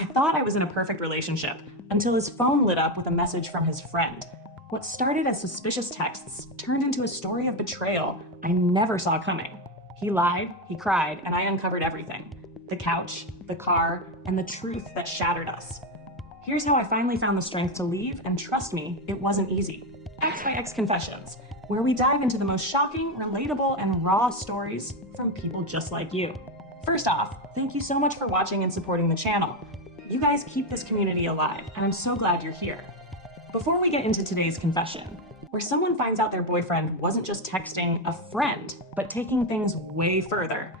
I thought I was in a perfect relationship until his phone lit up with a message from his friend. What started as suspicious texts turned into a story of betrayal I never saw coming. He lied, he cried, and I uncovered everything. The couch, the car, and the truth that shattered us. Here's how I finally found the strength to leave, and trust me, it wasn't easy. X by X Confessions, where we dive into the most shocking, relatable, and raw stories from people just like you. First off, thank you so much for watching and supporting the channel. You guys keep this community alive, and I'm so glad you're here. Before we get into today's confession, where someone finds out their boyfriend wasn't just texting a friend, but taking things way further,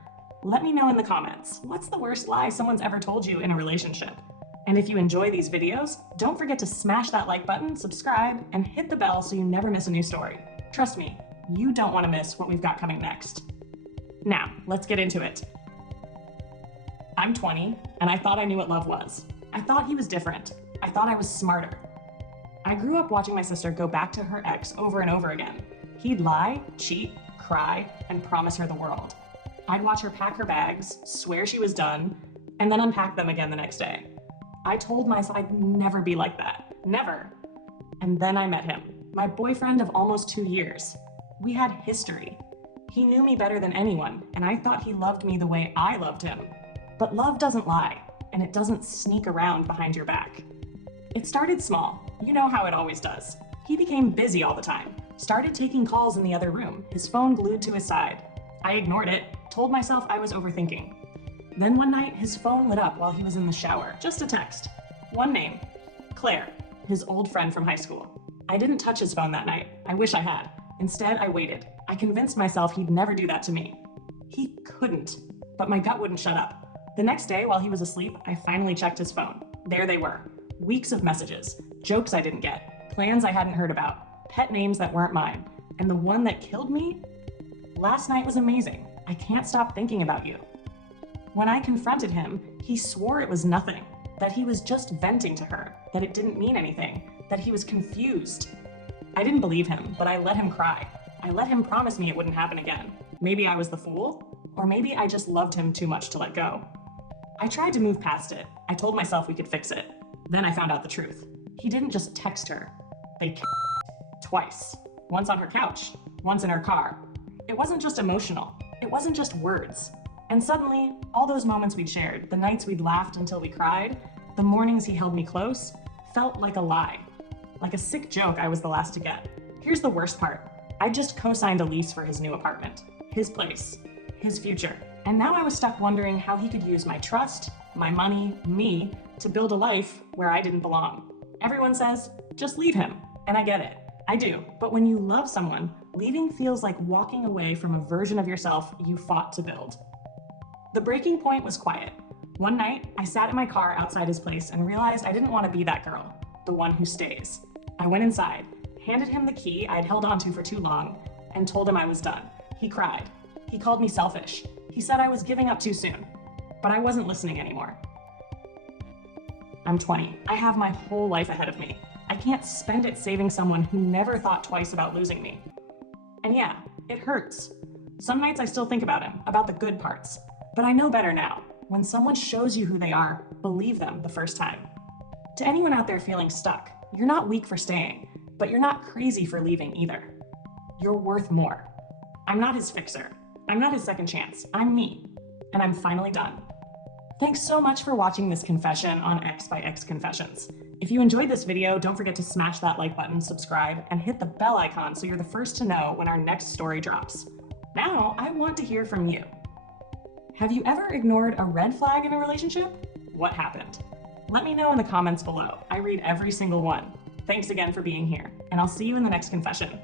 let me know in the comments, what's the worst lie someone's ever told you in a relationship? And if you enjoy these videos, don't forget to smash that like button, subscribe, and hit the bell so you never miss a new story. Trust me, you don't want to miss what we've got coming next. Now, let's get into it. I'm 20, and I thought I knew what love was. I thought he was different. I thought I was smarter. I grew up watching my sister go back to her ex over and over again. He'd lie, cheat, cry, and promise her the world. I'd watch her pack her bags, swear she was done, and then unpack them again the next day. I told myself I'd never be like that. Never. And then I met him, my boyfriend of almost 2 years. We had history. He knew me better than anyone, and I thought he loved me the way I loved him. But love doesn't lie, and it doesn't sneak around behind your back. It started small. You know how it always does. He became busy all the time, started taking calls in the other room, his phone glued to his side. I ignored it, told myself I was overthinking. Then one night, his phone lit up while he was in the shower, just a text. One name, Claire, his old friend from high school. I didn't touch his phone that night. I wish I had. Instead, I waited. I convinced myself he'd never do that to me. He couldn't, but my gut wouldn't shut up. The next day, while he was asleep, I finally checked his phone. There they were. Weeks of messages, jokes I didn't get, plans I hadn't heard about, pet names that weren't mine. And the one that killed me? Last night was amazing. I can't stop thinking about you. When I confronted him, he swore it was nothing, that he was just venting to her, that it didn't mean anything, that he was confused. I didn't believe him, but I let him cry. I let him promise me it wouldn't happen again. Maybe I was the fool, or maybe I just loved him too much to let go. I tried to move past it. I told myself we could fix it. Then I found out the truth. He didn't just text her. They twice. Once on her couch, once in her car. It wasn't just emotional. It wasn't just words. And suddenly, all those moments we'd shared, the nights we'd laughed until we cried, the mornings he held me close, felt like a lie. Like a sick joke I was the last to get. Here's the worst part. I just co-signed a lease for his new apartment. His place. His future. And now I was stuck wondering how he could use my trust, my money, me, to build a life where I didn't belong. Everyone says, just leave him. And I get it. I do. But when you love someone, leaving feels like walking away from a version of yourself you fought to build. The breaking point was quiet. One night, I sat in my car outside his place and realized I didn't want to be that girl, the one who stays. I went inside, handed him the key I'd held onto for too long, and told him I was done. He cried. He called me selfish. He said I was giving up too soon. But I wasn't listening anymore. I'm 20. I have my whole life ahead of me. I can't spend it saving someone who never thought twice about losing me. And yeah, it hurts. Some nights I still think about him, about the good parts. But I know better now. When someone shows you who they are, believe them the first time. To anyone out there feeling stuck, you're not weak for staying, but you're not crazy for leaving either. You're worth more. I'm not his fixer. I'm not his second chance. I'm me. And I'm finally done. Thanks so much for watching this confession on X by X Confessions. If you enjoyed this video, don't forget to smash that like button, subscribe, and hit the bell icon so you're the first to know when our next story drops. Now, I want to hear from you. Have you ever ignored a red flag in a relationship? What happened? Let me know in the comments below. I read every single one. Thanks again for being here, and I'll see you in the next confession.